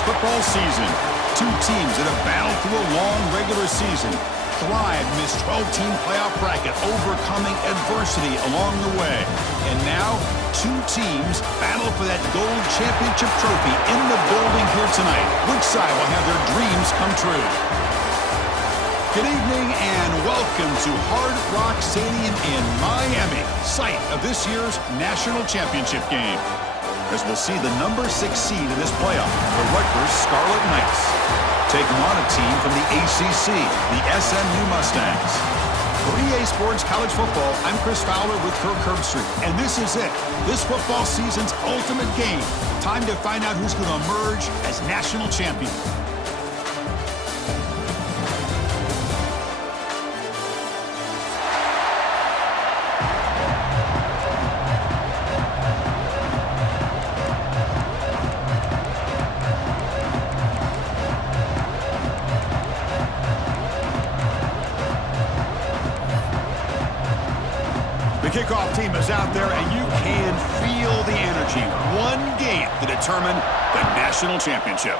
college football season. Two teams that have battled through a long regular season, thrived in this 12-team playoff bracket, overcoming adversity along the way. And now, two teams battle for that gold championship trophy in the building here tonight. Which side will have their dreams come true? Good evening and welcome to Hard Rock Stadium in Miami, site of this year's national championship game. As we'll see the number 6 seed in this playoff, the Rutgers Scarlet Knights, taking on a team from the ACC, the SMU Mustangs. For EA Sports College Football, I'm Chris Fowler with Kirk Herbstreit, and this is it, this football season's ultimate game. Time to find out who's going to emerge as national champion. The kickoff team is out there, and you can feel the energy. One game to determine the national championship.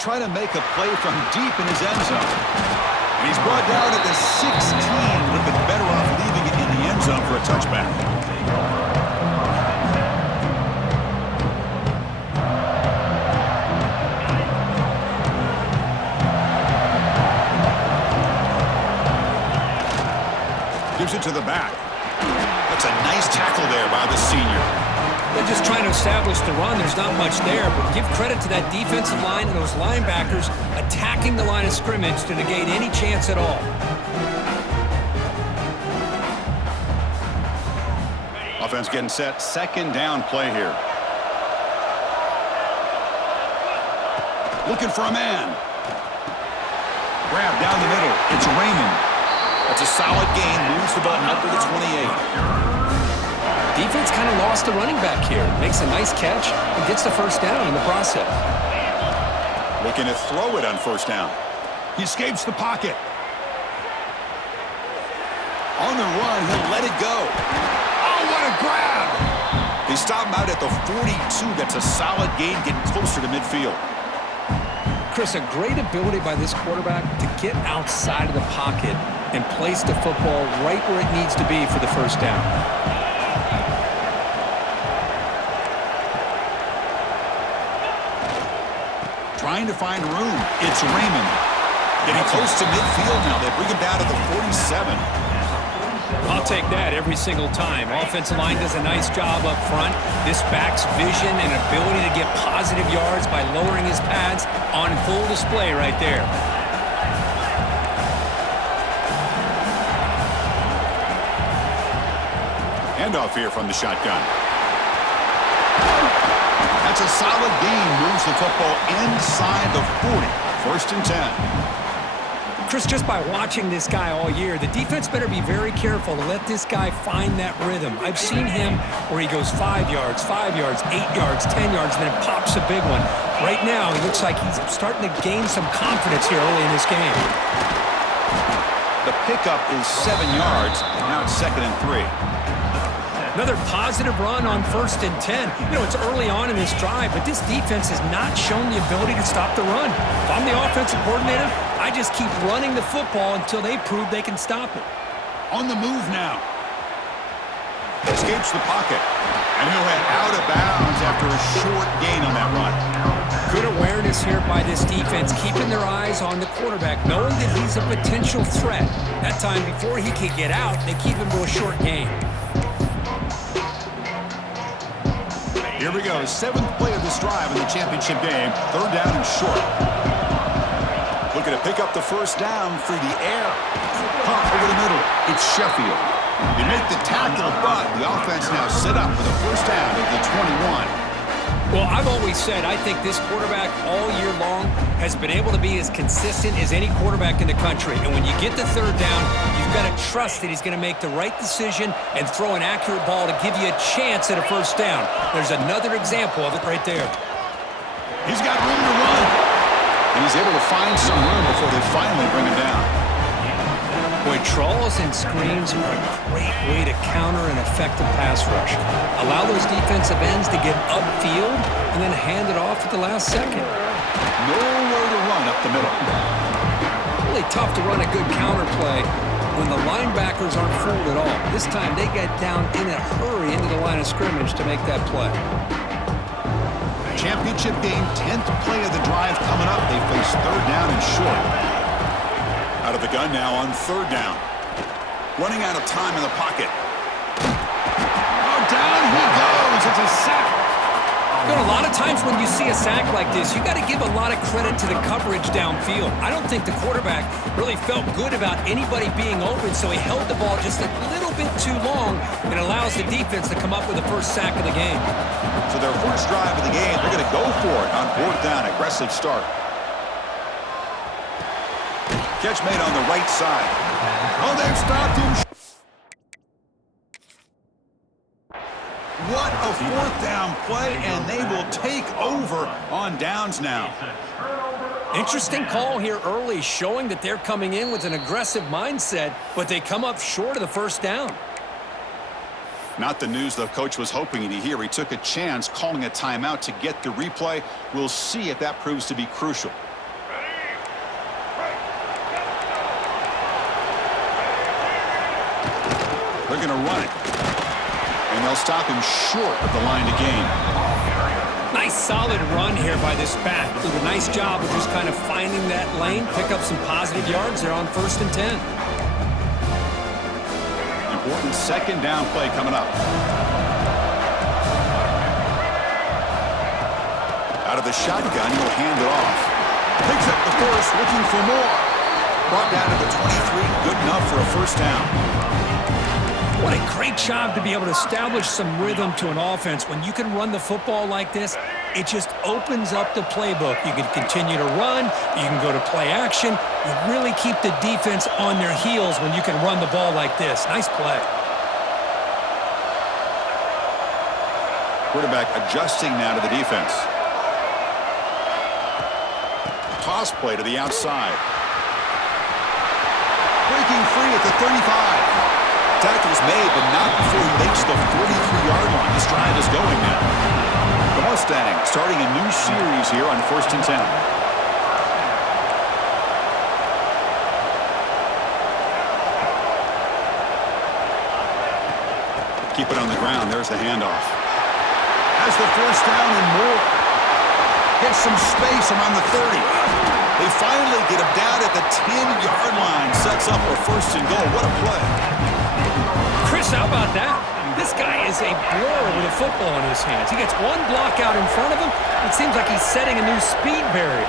Trying to make a play from deep in his end zone. And he's brought down at the 16. Would have been better off leaving it in the end zone for a touchback. Gives it to the back. That's a nice tackle there by the senior. They're just trying to establish the run. There's not much there, but give credit to that defensive line and those linebackers attacking the line of scrimmage to negate any chance at all. Offense getting set. Second down play here. Looking for a man. Grab down the middle. It's Raymond. That's a solid gain. Moves the ball up to the 28. Defense kind of lost the running back here. Makes a nice catch and gets the first down in the process. Looking to throw it on first down. He escapes the pocket. On the run, he'll let it go. Oh, what a grab! They stop him out at the 42. That's a solid gain, getting closer to midfield. Chris, a great ability by this quarterback to get outside of the pocket and place the football right where it needs to be for the first down. Trying to find room. It's Raymond. Getting close to midfield now. They bring him down to the 47. I'll take that every single time. Offensive line does a nice job up front. This back's vision and ability to get positive yards by lowering his pads on full display right there. Handoff here from the shotgun. That's a solid gain. Moves the football inside the 40. First and 10. Chris, just by watching this guy all year, the defense better be very careful to let this guy find that rhythm. I've seen him where he goes 5 yards, 8 yards, 10 yards, and then pops a big one. Right now, he looks like he's starting to gain some confidence here early in this game. The pickup is 7 yards. Now it's 2nd and 3. Another positive run on 1st and 10. You know, it's early on in this drive, but this defense has not shown the ability to stop the run. If I'm the offensive coordinator, I just keep running the football until they prove they can stop it. On the move now. Escapes the pocket. And he'll head out of bounds after a short gain on that run. Good awareness here by this defense, keeping their eyes on the quarterback, knowing that he's a potential threat. That time, before he can get out, they keep him to a short gain. Here we go. 7th play of this drive in the championship game. 3rd down and short. Looking to pick up the first down through the air. Pump over the middle. It's Sheffield. They make the tackle, but the offense now set up with a first down at the 21. Well, I've always said I think this quarterback all year long has been able to be as consistent as any quarterback in the country. And when you get the 3rd down, you've got to trust that he's going to make the right decision and throw an accurate ball to give you a chance at a first down. There's another example of it right there. He's got room to run. And he's able to find some room before they finally bring him down. Boy, trawls and screens are a great way to counter an effective pass rush. Allow those defensive ends to get upfield and then hand it off at the last second. Nowhere to run up the middle. Really tough to run a good counter play when the linebackers aren't fooled at all. This time they get down in a hurry into the line of scrimmage to make that play. Championship game, 10th play of the drive coming up. They face third down and short. Out of the gun now on third down. Running out of time in the pocket. Oh, down he goes. It's a sack. You know, a lot of times when you see a sack like this, you got to give a lot of credit to the coverage downfield. I don't think the quarterback really felt good about anybody being open, so he held the ball just a little bit too long and allows the defense to come up with the first sack of the game. So their first drive of the game, they're going to go for it on fourth down. Aggressive start. Catch made on the right side. Oh, they've stopped him. What a fourth down play, and they will take over on downs now. Interesting call here early, showing that they're coming in with an aggressive mindset, but they come up short of the first down. Not the news the coach was hoping to hear. He took a chance calling a timeout to get the replay. We'll see if that proves to be crucial. They're going to run it. And they'll stop him short of the line to gain. Nice solid run here by this back. Did a nice job of just kind of finding that lane, pick up some positive yards there on 1st and 10. Important second down play coming up. Out of the shotgun, he'll hand it off. Picks up the first, looking for more. Brought down to the 23, good enough for a first down. What a great job to be able to establish some rhythm to an offense. When you can run the football like this, it just opens up the playbook. You can continue to run. You can go to play action. You really keep the defense on their heels when you can run the ball like this. Nice play. Quarterback adjusting now to the defense. Toss play to the outside. Breaking free at the 35. Tackle's made, but not before he makes the 43-yard line. This drive is going now. The Mustangs starting a new series here on 1st and 10. Keep it on the ground. There's the handoff. Has the first down and more. Gets some space around the 30. They finally get him down at the 10-yard line. Sets up a 1st and goal. What a play. Chris, how about that? This guy is a blower with a football in his hands. He gets one block out in front of him. It seems like he's setting a new speed barrier.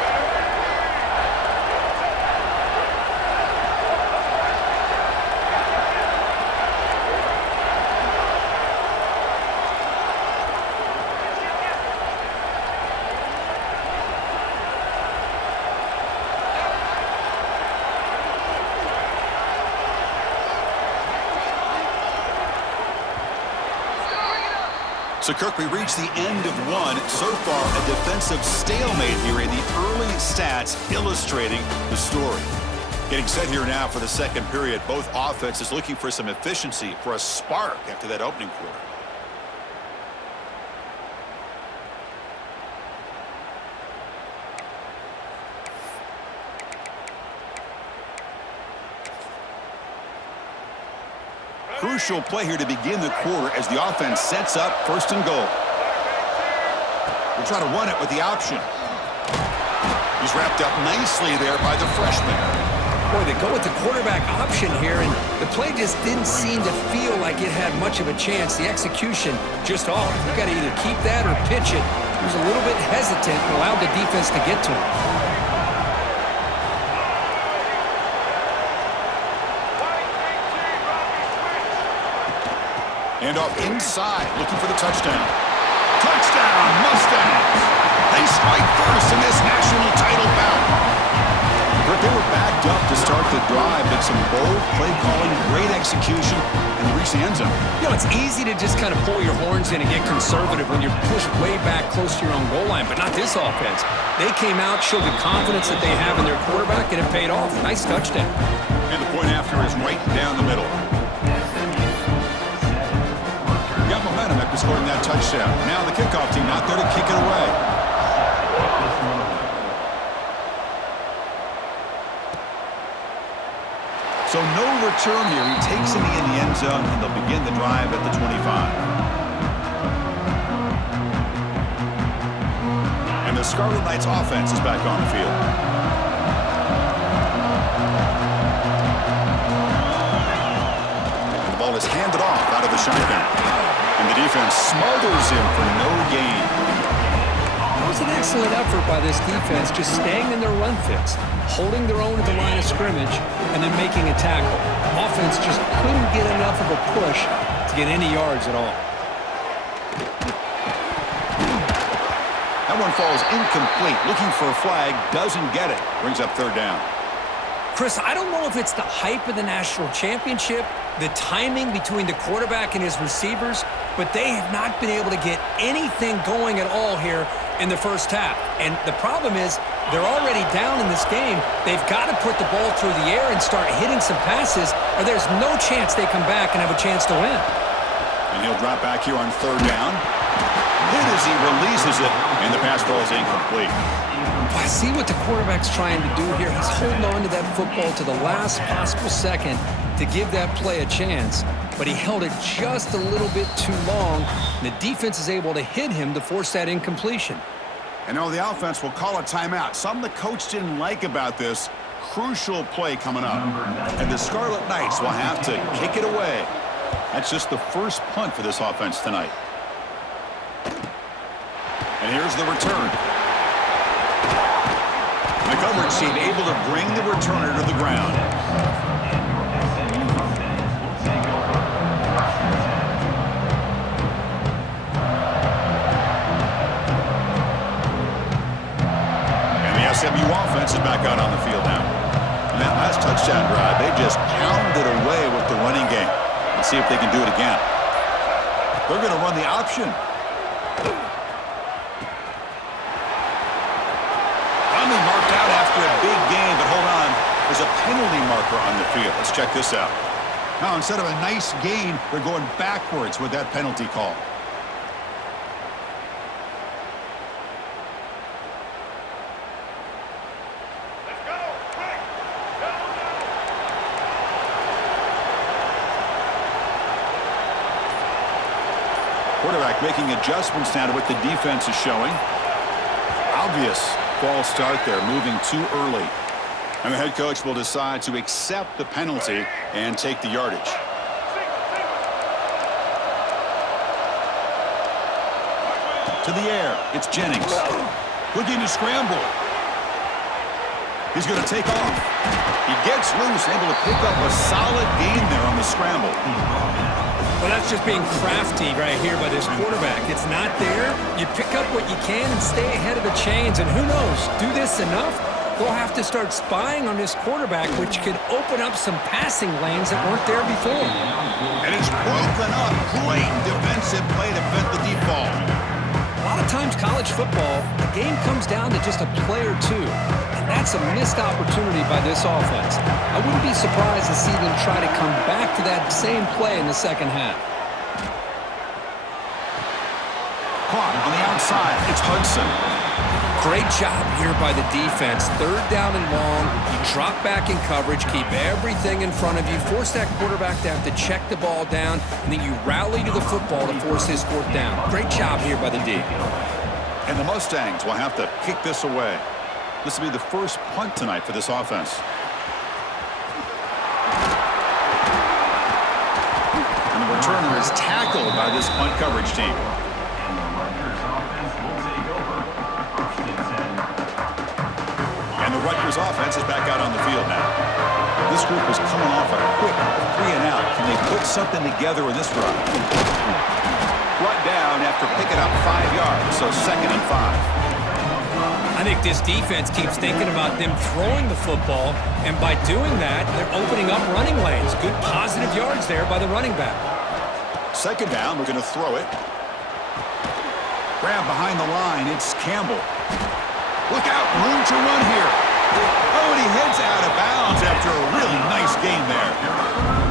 So, Kirk, we reach the end of one. So far, a defensive stalemate here in the early stats illustrating the story. Getting set here now for the second period. Both offenses looking for some efficiency, for a spark after that opening quarter. Crucial play here to begin the quarter as the offense sets up 1st and goal. We'll try to run it with the option. He's wrapped up nicely there by the freshman. Boy, they go with the quarterback option here, and the play just didn't seem to feel like it had much of a chance. The execution just off. You've got to either keep that or pitch it. He was a little bit hesitant and allowed the defense to get to him. And off inside, looking for the touchdown. Touchdown, Mustangs! They strike first in this national title bout. But they were backed up to start the drive, but some bold play calling, great execution, and they reached the end zone. You know, it's easy to just kind of pull your horns in and get conservative when you're pushed way back close to your own goal line, but not this offense. They came out, showed the confidence that they have in their quarterback, and it paid off. Nice touchdown. And the point after is right down the middle. Got momentum after scoring that touchdown. Now the kickoff team not there to kick it away. So no return here. He takes it in the end zone, and they'll begin the drive at the 25. And the Scarlet Knights offense is back on the field. And the ball is handed off out of the shotgun. And the defense smothers him for no gain. That was an excellent effort by this defense, just staying in their run fits, holding their own at the line of scrimmage, and then making a tackle. Offense just couldn't get enough of a push to get any yards at all. That one falls incomplete. Looking for a flag, doesn't get it. Brings up third down. Chris, I don't know if it's the hype of the national championship, the timing between the quarterback and his receivers, but they have not been able to get anything going at all here in the first half. And the problem is they're already down in this game. They've got to put the ball through the air and start hitting some passes, or there's no chance they come back and have a chance to win. And he'll drop back here on third down. Hit as he releases it, and the pass ball is incomplete. I see what the quarterback's trying to do here. He's holding on to that football to the last possible second to give that play a chance, but he held it just a little bit too long. The defense is able to hit him to force that incompletion. And now the offense will call a timeout. Something the coach didn't like about this. Crucial play coming up. And the Scarlet Knights will have to kick it away. That's just the first punt for this offense tonight. And here's the return. The coverage team able to bring the returner to the ground. And the SMU offense is back out on the field now. And that last touchdown drive, they just pounded away with the running game. Let's see if they can do it again. They're going to run the option. Marked out after a big game, but hold on. There's a penalty marker on the field. Let's check this out. Now, instead of a nice gain, they're going backwards with that penalty call. Let's go. Quarterback making adjustments now to what the defense is showing. Obvious false start there, moving too early. And the head coach will decide to accept the penalty and take the yardage. To the air, it's Jennings. Looking to scramble. He's going to take off. He gets loose, able to pick up a solid gain there on the scramble. Well, that's just being crafty right here by this quarterback. It's not there. You pick up what you can and stay ahead of the chains. And who knows, do this enough, they'll have to start spying on this quarterback, which could open up some passing lanes that weren't there before. And it's broken up. Great defensive play to prevent the deep ball. A lot of times college football, the game comes down to just a play or two. And that's a missed opportunity by this offense. I wouldn't be surprised to see them try to come back to that same play in the second half. Caught on the outside. It's Hudson. Great job here by the defense. Third down and long. You drop back in coverage, keep everything in front of you, force that quarterback to have to check the ball down, and then you rally to the football to force his fourth down. Great job here by the D. And the Mustangs will have to kick this away. This will be the first punt tonight for this offense. And the returner is tackled by this punt coverage team. And the Rutgers offense is back out on the field now. This group is coming off a quick 3-and-out. Can they put something together in this drive? Brought down after picking up 5 yards, so 2nd and 5. I think this defense keeps thinking about them throwing the football, and by doing that, they're opening up running lanes. Good positive yards there by the running back. 2nd down, we're going to throw it. Grab behind the line, it's Campbell. Look out, room to run here. Oh, and he heads out of bounds after a really nice game there.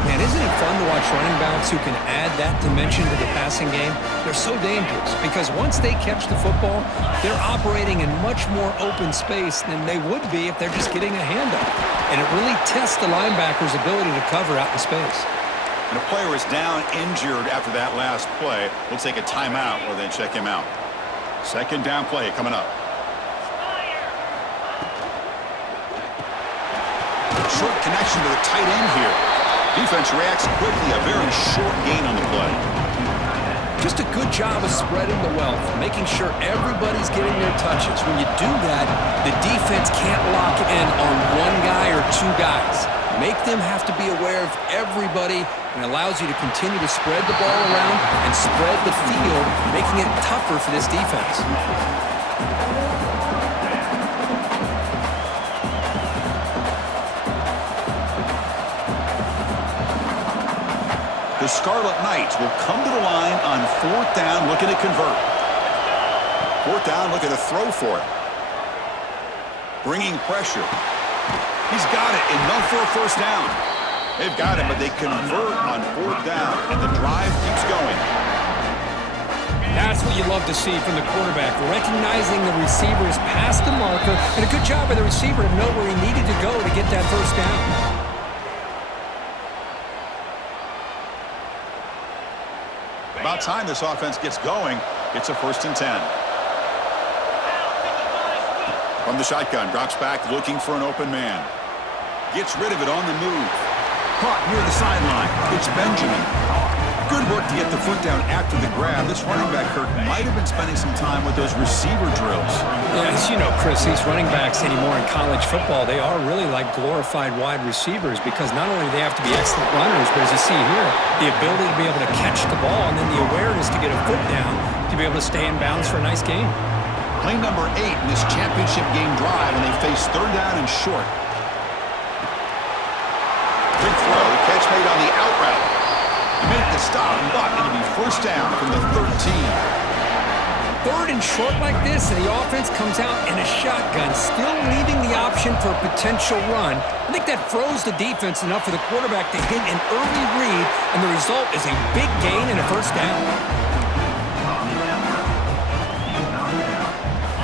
Man, isn't it fun to watch running backs who can add that dimension to the passing game? They're so dangerous because once they catch the football, they're operating in much more open space than they would be if they're just getting a handoff. And it really tests the linebacker's ability to cover out in space. And a player is down injured after that last play. We'll take a timeout or then check him out. Second down play coming up. Short connection to the tight end here. Defense reacts quickly, a very short gain on the play. Just a good job of spreading the wealth, making sure everybody's getting their touches. When you do that, the defense can't lock in on one guy or two guys. Make them have to be aware of everybody, and allows you to continue to spread the ball around and spread the field, making it tougher for this defense. The Scarlet Knights will come to the line on fourth down, looking to convert. Fourth down, looking to throw for it. Bringing pressure. He's got it, enough for a first down. They've got him, but they convert on fourth down, and the drive keeps going. That's what you love to see from the quarterback, recognizing the receiver is past the marker, and a good job by the receiver to know where he needed to go to get that first down. About time this offense gets going. It's a 1st and 10. From the shotgun, drops back looking for an open man. Gets rid of it on the move. Caught near the sideline. It's Benjamin. Good work to get the foot down after the grab. This running back, Kirk, might have been spending some time with those receiver drills. Yeah, as you know, Chris, these running backs anymore in college football, they are really like glorified wide receivers because not only do they have to be excellent runners, but as you see here, the ability to be able to catch the ball and then the awareness to get a foot down to be able to stay in bounds for a nice game. Play number 8 in this championship game drive, and they face third down and short. Quick throw, catch made on the out route. He made the stop, but it'll be first down from the 13. Third and short like this, and the offense comes out in a shotgun, still leaving the option for a potential run. I think that froze the defense enough for the quarterback to hit an early read, and the result is a big gain and a first down.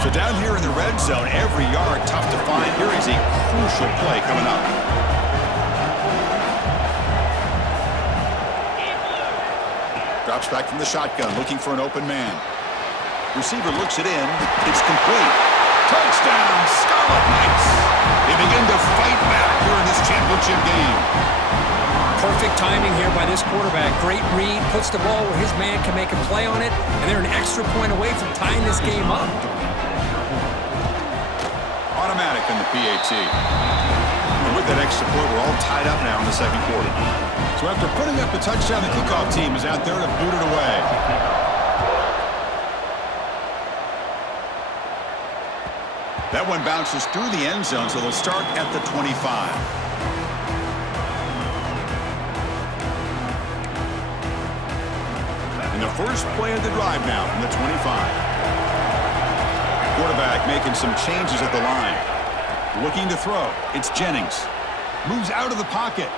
So down here in the red zone, every yard tough to find. Here is a crucial play coming up. Drops back from the shotgun, looking for an open man. Receiver looks it in. It's complete. Touchdown, Scarlet Knights. They begin to fight back here in this championship game. Perfect timing here by this quarterback. Great read, puts the ball where his man can make a play on it, and they're an extra point away from tying this game up. Automatic in the PAT. And with that extra point, we're all tied up now in the second quarter. So after putting up the touchdown, the kickoff team is out there to boot it away. That one bounces through the end zone, so they'll start at the 25. And the first play of the drive now from the 25. Quarterback making some changes at the line. Looking to throw. It's Jennings. Moves out of the pocket.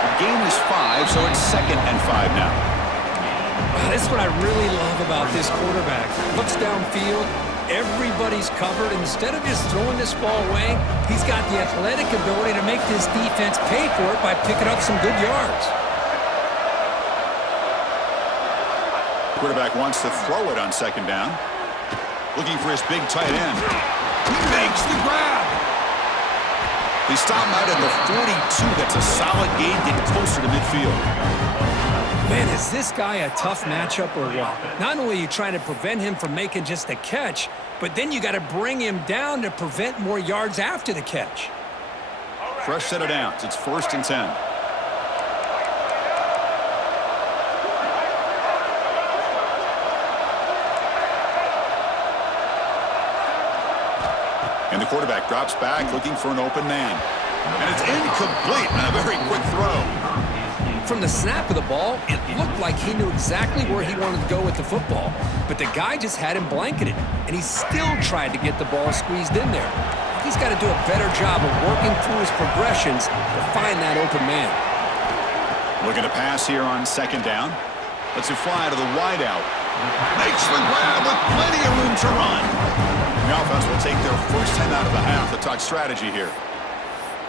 The gain is 5, so it's 2nd and 5 now. That's what I really love about this quarterback. Looks downfield. Everybody's covered. Instead of just throwing this ball away, he's got the athletic ability to make this defense pay for it by picking up some good yards. Quarterback wants to throw it on 2nd down. Looking for his big tight end. He makes the grab. They stop him out at the 42. That's a solid gain, getting closer to midfield. Man, is this guy a tough matchup or what? Not only are you trying to prevent him from making just a catch, but then you got to bring him down to prevent more yards after the catch. Fresh set of downs. It's 1st and 10. And the quarterback drops back, looking for an open man. And it's incomplete on a very quick throw. from the snap of the ball, it looked like he knew exactly where he wanted to go with the football. But the guy just had him blanketed, and he still tried to get the ball squeezed in there. He's got to do a better job of working through his progressions to find that open man. Looking to pass here on second down. Lets it fly to the wideout. Makes the grab with plenty of room to run. The offense will take their first 10 out of the half to talk strategy here.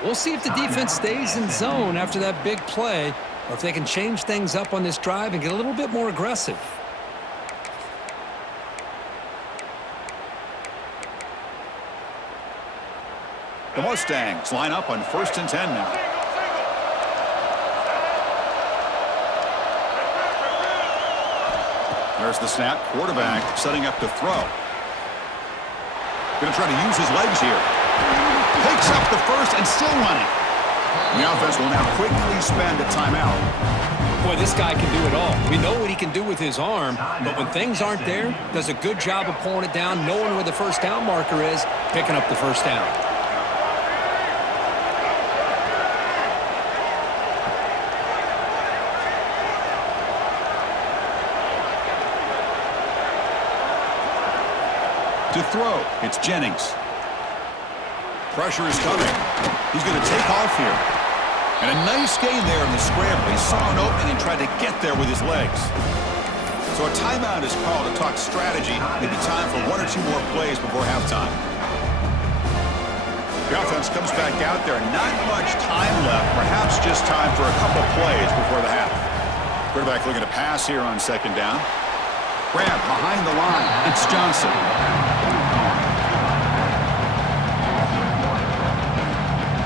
We'll see if the defense stays in zone after that big play, or if they can change things up on this drive and get a little bit more aggressive. The Mustangs line up on 1st and 10 now. There's the snap. Quarterback setting up to throw. Going to try to use his legs here. Takes up the first and still running. The offense will now quickly spend a timeout. Boy, this guy can do it all. We know what he can do with his arm, but when things aren't there, does a good job of pulling it down, knowing where the first down marker is, picking up the first down. To throw, it's Jennings. Pressure is coming. He's going to take off here. And a nice gain there in the scramble. He saw an opening and tried to get there with his legs. So a timeout is called to talk strategy. Maybe time for 1 or 2 more plays before halftime. The offense comes back out there. Not much time left. Perhaps just time for a couple plays before the half. Quarterback looking to pass here on second down. Grab behind the line. It's Johnson.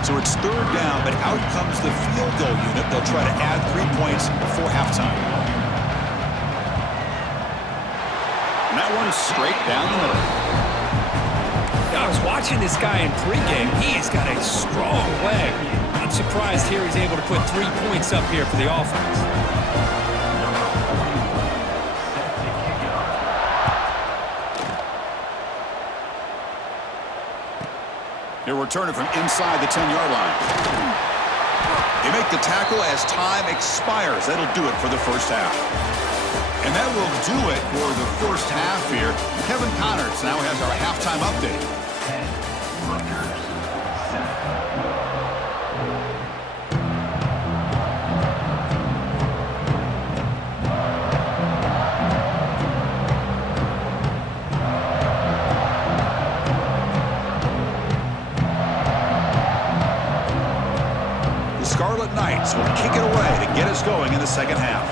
So it's third down, but out comes the field goal unit. They'll try to add 3 points before halftime. And that one's straight down the middle. I was watching this guy in pregame. He's got a strong leg. I'm surprised here he's able to put 3 points up here for the offense. He'll return it from inside the 10-yard line. They make the tackle as time expires. That'll do it for the first half. And that will do it for the first half here. Kevin Connors now has our halftime update. Scarlet Knights will kick it away to get us going in the second half.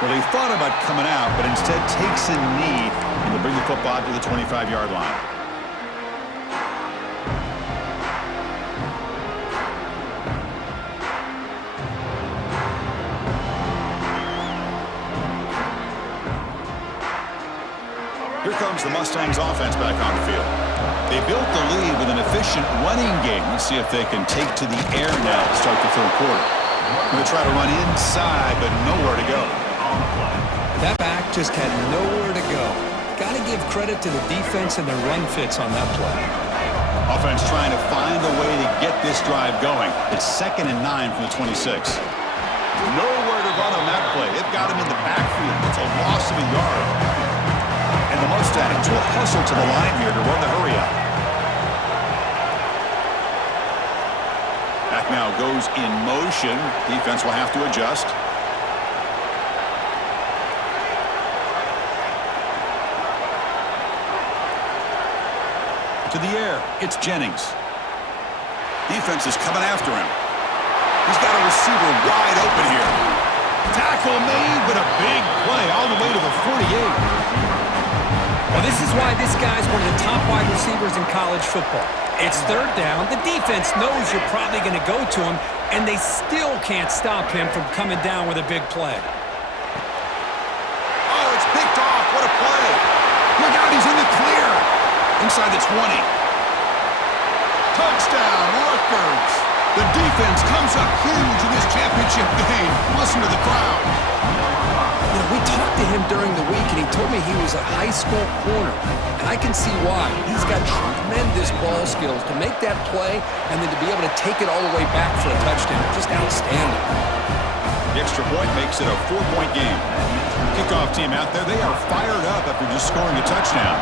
Well, he thought about coming out, but instead takes a knee and will bring the football to the 25-yard line. Here comes the Mustangs offense back on the field. They built the lead with an efficient running game. Let's see if they can take to the air now to start the third quarter. Going to try to run inside, but nowhere to go. That back just had nowhere to go. Got to give credit to the defense and their run fits on that play. Offense trying to find a way to get this drive going. It's 2nd and 9 from the 26. Nowhere to run on that play. They've got him in the backfield. It's a loss of a yard. And the Mustangs will hustle to the line here to run the hurry-up. Back now goes in motion. Defense will have to adjust. To the air, it's Jennings. Defense is coming after him. He's got a receiver wide open here. Tackle made, but a big play all the way to the 48. Well, this is why this guy's one of the top wide receivers in college football. It's third down. The defense knows you're probably going to go to him, and they still can't stop him from coming down with a big play. Oh, it's picked off. What a play. Look out, he's in the clear. Inside the 20. Touchdown, Rutgers. The defense comes up huge in this championship game. Listen to the crowd. You know, We talked to him during the week, and he told me he was a high school corner. And I can see why. He's got tremendous ball skills to make that play and then to be able to take it all the way back for a touchdown. Just outstanding. The extra point makes it a 4-point game. Kickoff team out there, they are fired up after just scoring a touchdown.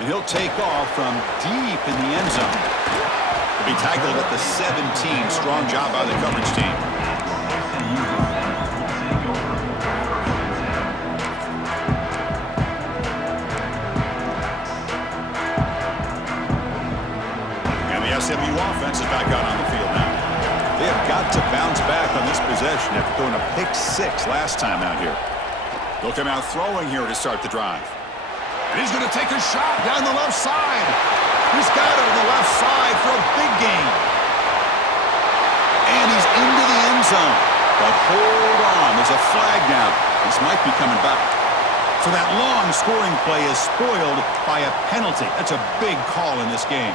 And he'll take off from deep in the end zone. He'll be tackled at the 17. Strong job by the coverage team. And the SMU offense is back out on the field now. They have got to bounce back on this possession after throwing a pick 6 last time out here. They'll come out throwing here to start the drive. And he's going to take a shot down the left side. He's got it on the left side for a big gain. And he's into the end zone. But hold on, there's a flag now. This might be coming back. So that long scoring play is spoiled by a penalty. That's a big call in this game.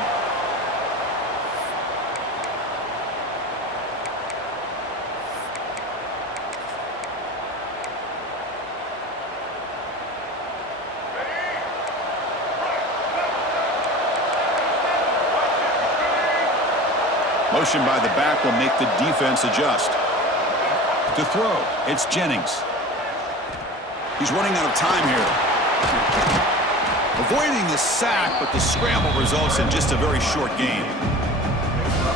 Motion by the back will make the defense adjust. To throw, it's Jennings. He's running out of time here. Avoiding the sack, but the scramble results in just a very short gain.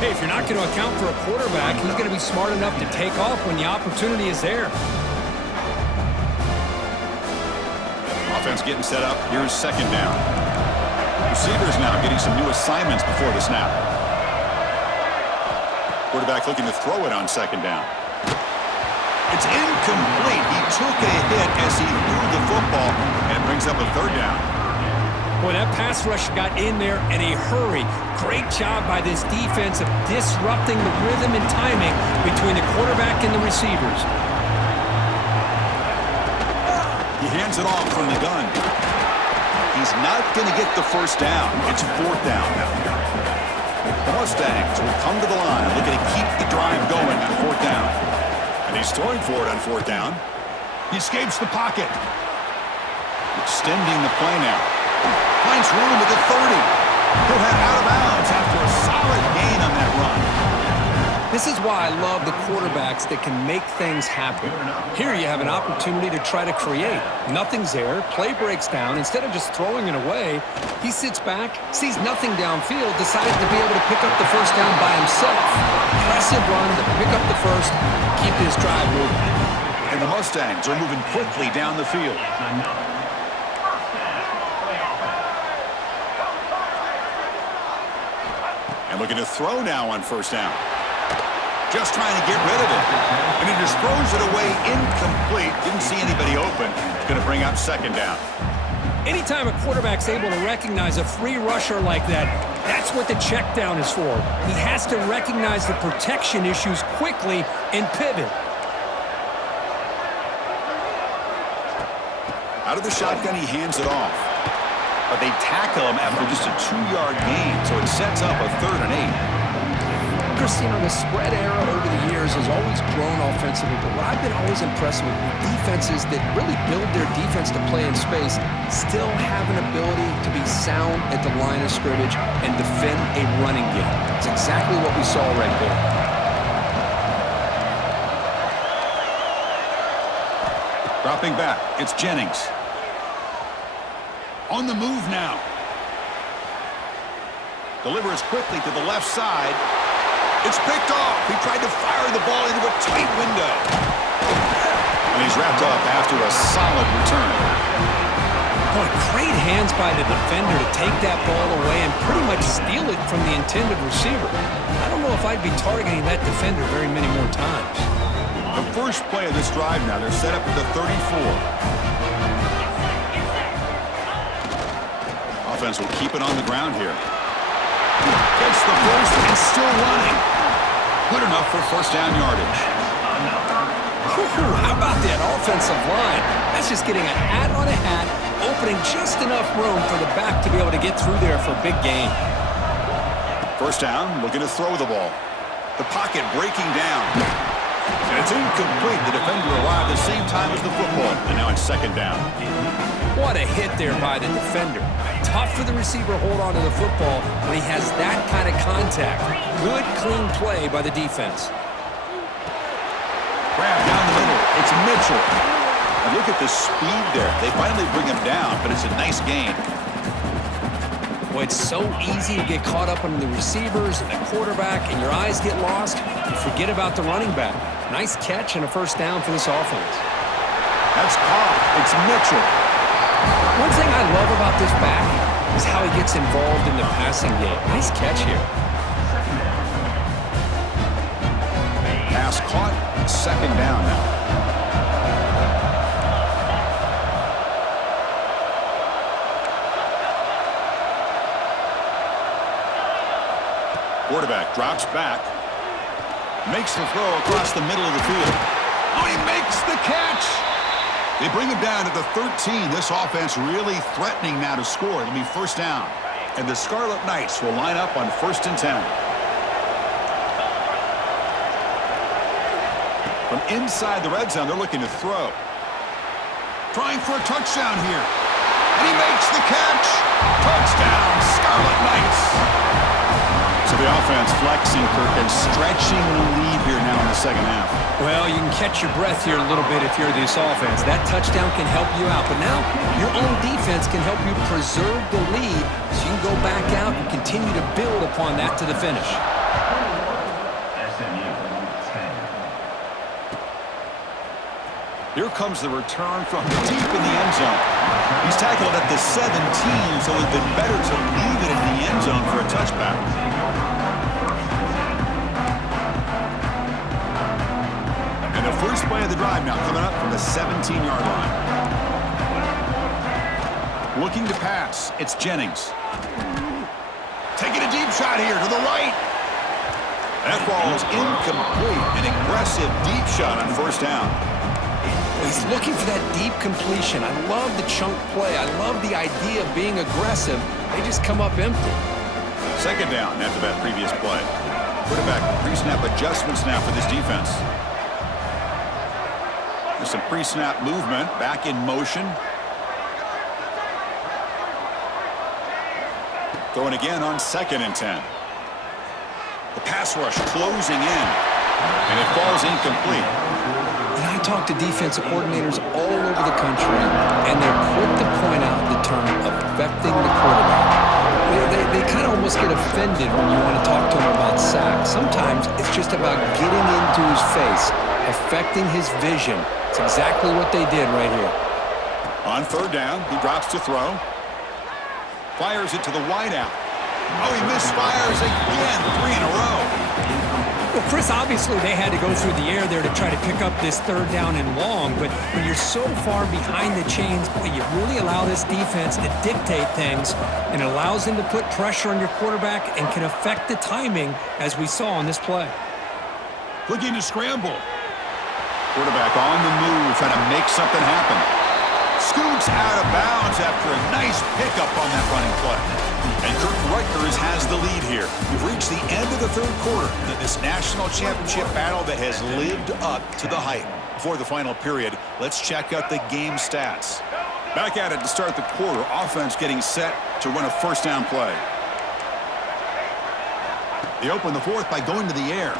Hey, if you're not going to account for a quarterback, he's going to be smart enough to take off when the opportunity is there. Offense getting set up. Here's second down. Receivers now getting some new assignments before the snap. Quarterback looking to throw it on second down. It's incomplete. He took a hit as he threw the football, and it brings up a third down. Boy, that pass rush got in there in a hurry. Great job by this defense of disrupting the rhythm and timing between the quarterback and the receivers. He hands it off from the gun. He's not going to get the first down. It's fourth down now. The Mustangs will come to the line, looking to keep the drive going on fourth down. And he's throwing for it on fourth down. He escapes the pocket. Extending the play now. Finds room at the 30. He'll head out of bounds after a solid gain on that run. This is why I love the quarterbacks that can make things happen. Here you have an opportunity to try to create. Nothing's there. Play breaks down. Instead of just throwing it away, he sits back, sees nothing downfield, decides to be able to pick up the first down by himself. Impressive run to pick up the first, keep this drive moving. And the Mustangs are moving quickly down the field. And looking to throw now on first down. Just trying to get rid of it. And he just throws it away incomplete. Didn't see anybody open. It's going to bring up second down. Anytime a quarterback's able to recognize a free rusher like that, that's what the check down is for. He has to recognize the protection issues quickly and pivot. Out of the shotgun, he hands it off. But they tackle him after just a 2-yard gain, so it sets up a 3rd and 8. Christine, the spread era over the years has always grown offensively, but what I've been always impressed with defenses that really build their defense to play in space still have an ability to be sound at the line of scrimmage and defend a running game. It's exactly what we saw right there. Dropping back, it's Jennings. On the move now. Delivers quickly to the left side. It's picked off. He tried to fire the ball into a tight window. And he's wrapped up after a solid return. Boy, great hands by the defender to take that ball away and pretty much steal it from the intended receiver. I don't know if I'd be targeting that defender very many more times. The first play of this drive now, they're set up at the 34. Offense will keep it on the ground here. Gets the first and still running. Good enough for first down yardage. How about that offensive line? That's just getting a hat on a hat, opening just enough room for the back to be able to get through there for a big gain. First down, looking to throw the ball. The pocket breaking down. And it's incomplete. The defender arrived at the same time as the football. And now it's second down. What a hit there by the defender. Tough for the receiver to hold on to the football when he has that kind of contact. Good, clean play by the defense. Grab down the middle. It's Mitchell. And look at the speed there. They finally bring him down, but it's a nice gain. Well, it's so easy to get caught up on the receivers and the quarterback, and your eyes get lost. You forget about the running back. Nice catch and a first down for this offense. That's caught. It's Mitchell. One thing I love about this back is how he gets involved in the passing game. Nice catch here. Pass caught. Second down now. Quarterback drops back. Makes the throw across the middle of the field. Oh, he makes the catch! They bring him down to the 13. This offense really threatening now to score. It'll be first down. And the Scarlet Knights will line up on 1st and 10. From inside the red zone, they're looking to throw. Trying for a touchdown here. And he makes the catch! Touchdown, Scarlet Knights! So the offense flexing, Kirk, and stretching the lead here now in the second half. Well, you can catch your breath here a little bit if you're this offense. That touchdown can help you out. But now your own defense can help you preserve the lead so you can go back out and continue to build upon that to the finish. Here comes the return from deep in the end zone. He's tackled at the 17, so it's been better to leave it in the end zone for a touchback. And the first play of the drive now coming up from the 17-yard line. Looking to pass. It's Jennings. Taking a deep shot here to the right. That ball is incomplete. An aggressive deep shot on first down. He's looking for that deep completion. I love the chunk play. I love the idea of being aggressive. They just come up empty. Second down after that previous play. Quarterback pre-snap adjustments now for this defense. There's some pre-snap movement. Back in motion. Throwing again on 2nd and 10. The pass rush closing in. And it falls incomplete. I talk to defensive coordinators all over the country, and they're quick to point out the term affecting the quarterback. They kind of almost get offended when you want to talk to them about sacks. Sometimes it's just about getting into his face, affecting his vision. It's exactly what they did right here. On 3rd down, he drops to throw. Fires it to the wideout. Oh, he misfires again, 3 in a row. Well, Chris, obviously they had to go through the air there to try to pick up this 3rd down and long, but when you're so far behind the chains, boy, you really allow this defense to dictate things, and it allows them to put pressure on your quarterback and can affect the timing, as we saw on this play. Looking to scramble. Quarterback on the move, trying to make something happen. Scoots out of bounds after a nice pickup on that running play. And Kirk Rutgers has the lead here. We've reached the end of the 3rd quarter in this national championship battle that has lived up to the hype. Before the final period, let's check out the game stats. Back at it to start the quarter. Offense getting set to run a first down play. They open the 4th by going to the air.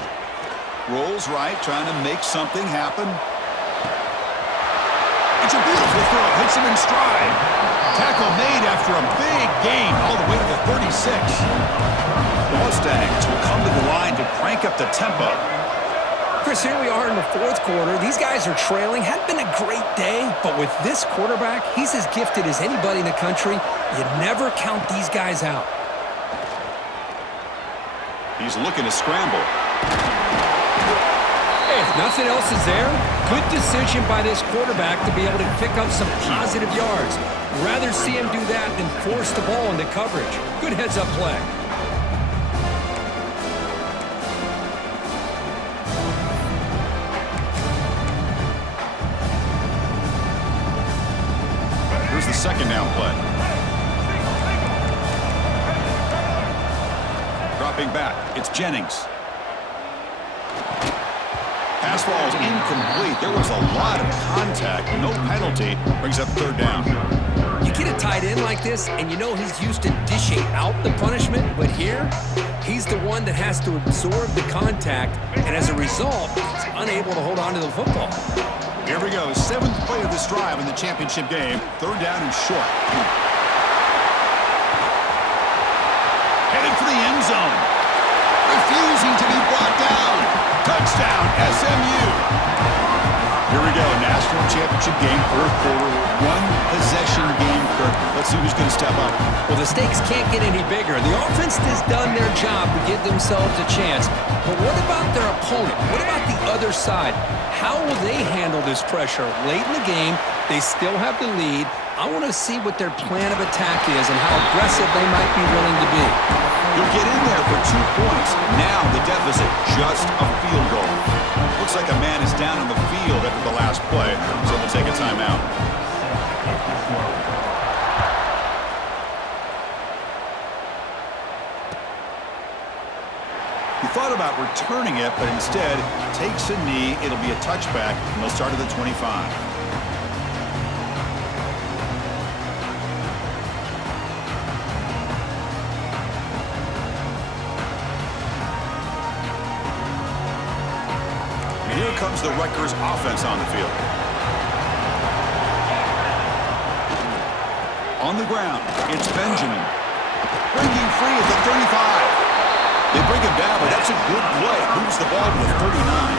Rolls right, trying to make something happen. It's a beautiful throw. Hits him in stride. Tackle made after a big gain all the way to the 36. The Mustangs will come to the line to crank up the tempo. Chris, here we are in the 4th quarter. These guys are trailing. Hadn't been a great day, but with this quarterback, he's as gifted as anybody in the country. You never count these guys out. He's looking to scramble. If nothing else is there, good decision by this quarterback to be able to pick up some positive yards. Rather see him do that than force the ball into coverage. Good heads-up play. Here's the 2nd down play. Dropping back, it's Jennings. Pass ball is incomplete. There was a lot of contact. No penalty. Brings up third down. You get a tight end like this, and you know he's used to dishing out the punishment, but here, he's the one that has to absorb the contact, and as a result, he's unable to hold on to the football. Here we go. 7th play of this drive in the championship game. Third down and short. Headed for the end zone. Refusing to be brought down. Touchdown, SMU. Here we go. National championship game, fourth quarter. One-possession game, Kirk. Let's see who's going to step up. Well, the stakes can't get any bigger. The offense has done their job to give themselves a chance. But what about their opponent? What about the other side? How will they handle this pressure? Late in the game, they still have the lead. I want to see what their plan of attack is and how aggressive they might be willing to be. You'll get in there for 2 points. Now the deficit, just a field goal. Looks like a man is down on the field after the last play, so we'll take a timeout. He thought about returning it, but instead takes a knee. It'll be a touchback, and they'll start at the 25. Here comes the Rutgers offense on the field. On the ground, it's Benjamin. Breaking free at the 35. They bring him down, but that's a good play. Moves the ball to the 39.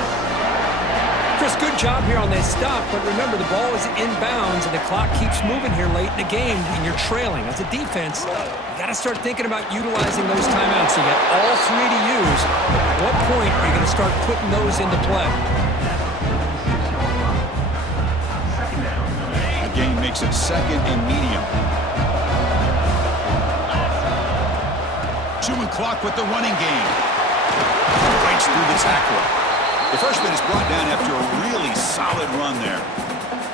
Chris, good job here on this stop, but remember the ball is inbounds and the clock keeps moving here late in the game and you're trailing. As a defense, you got to start thinking about utilizing those timeouts. You got all 3 to use. At what point are you going to start putting those into play? The game makes it 2nd and medium. Chewing clock with the running game. Breaks through the tackle. The freshman is brought down after a really solid run there.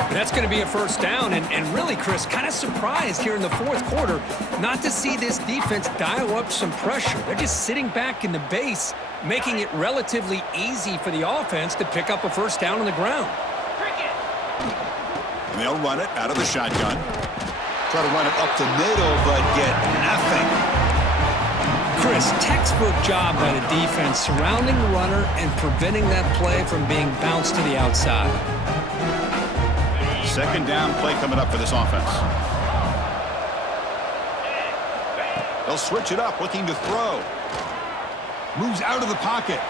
That's going to be a first down, and really, Chris, kind of surprised here in the fourth quarter not to see this defense dial up some pressure. They're just sitting back in the base, making it relatively easy for the offense to pick up a first down on the ground. And they'll run it out of the shotgun. Try to run it up the middle, but get nothing. Chris, textbook job by the defense surrounding the runner and preventing that play from being bounced to the outside. 2nd down play coming up for this offense. They'll switch it up, looking to throw. Moves out of the pocket.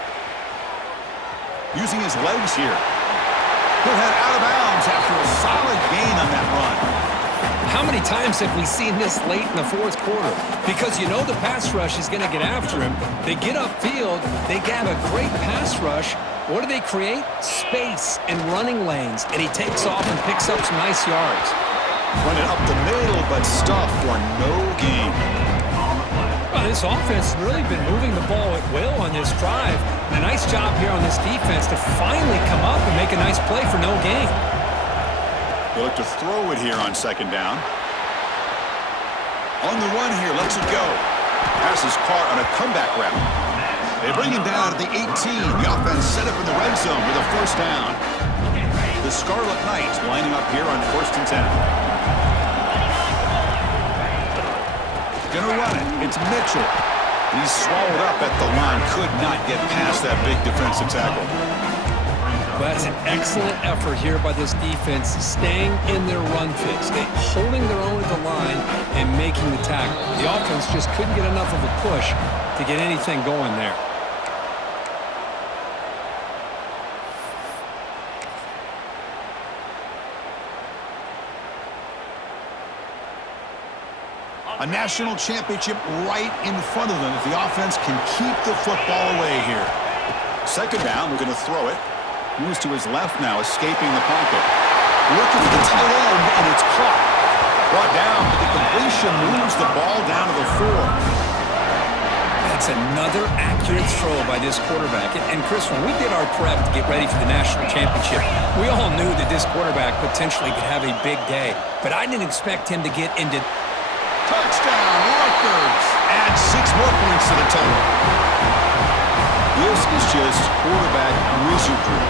Using his legs here. He'll head out of bounds after a solid gain on that run. How many times have we seen this late in the fourth quarter? Because you know the pass rush is going to get after him. They get upfield. They have a great pass rush. What do they create? Space and running lanes. And he takes off and picks up some nice yards. Run it up the middle, but stuff for no gain. Well, this offense has really been moving the ball at will on this drive. And a nice job here on this defense to finally come up and make a nice play for no gain. They look to throw it here on 2nd down. On the run here, lets it go. Passes caught on a comeback route. They bring him down at the 18. The offense set up in the red zone with a first down. The Scarlet Knights lining up here on 1st and 10. Gonna run it. It's Mitchell. He's swallowed up at the line. Could not get past that big defensive tackle. But that's an excellent effort here by this defense, staying in their run fix, holding their own at the line and making the tackle. The offense just couldn't get enough of a push to get anything going there. A national championship right in front of them if the offense can keep the football away here. 2nd down, we're going to throw it. Moves to his left now, escaping the pocket. Looking for the tight end, and it's caught. Brought down, but the completion moves the ball down to the 4. That's another accurate throw by this quarterback. And Chris, when we did our prep to get ready for the national championship, we all knew that this quarterback potentially could have a big day. But I didn't expect him to get into... Touchdown, Rutgers! Add 6 more points to the total. This is just quarterback wizardry.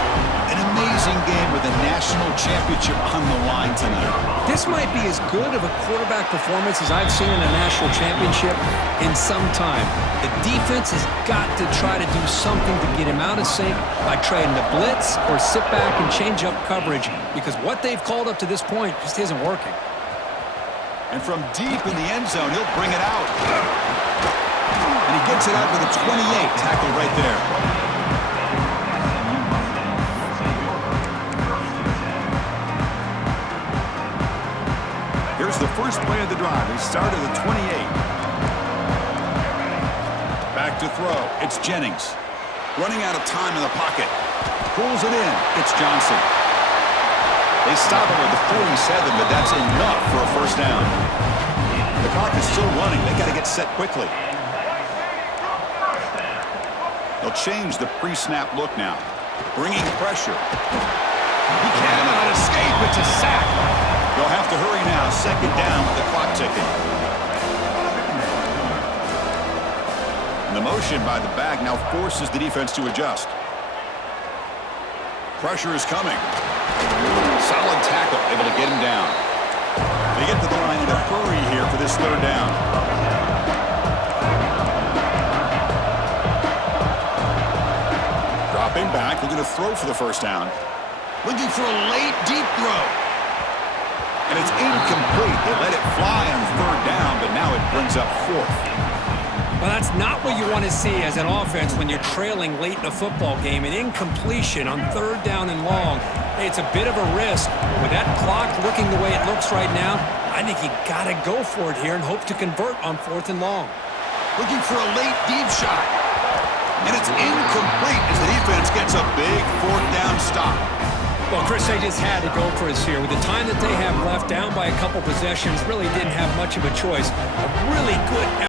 An amazing game with a national championship on the line tonight. This might be as good of a quarterback performance as I've seen in a national championship in some time. The defense has got to try to do something to get him out of sync by trying to blitz or sit back and change up coverage, because what they've called up to this point just isn't working. And from deep in the end zone, he'll bring it out. And he gets it out with a 28 tackle right there. Here's the first play of the drive. He started at 28. Back to throw. It's Jennings. Running out of time in the pocket. Pulls it in. It's Johnson. They stop him at the 47, but that's enough for a first down. The clock is still running. They got to get set quickly. They'll change the pre-snap look now. Bringing pressure. He cannot escape. It's a sack. They'll have to hurry now. Second down with the clock ticking. And the motion by the back now forces the defense to adjust. Pressure is coming. Solid tackle, able to get him down. They get to the line in a hurry here for this third down. Dropping back, looking to throw for the first down. Looking for a late, deep throw. And it's incomplete. They let it fly on third down, but now it brings up fourth. Well, that's not what you want to see as an offense when you're trailing late in a football game. An incompletion on third down and long. It's a bit of a risk. With that clock looking the way it looks right now, I think you got to go for it here and hope to convert on fourth and long. Looking for a late deep shot. And it's incomplete as the defense gets a big fourth down stop. Well, Chris, they just had to go for us here. With the time that they have left, down by a couple possessions, really didn't have much of a choice. A really good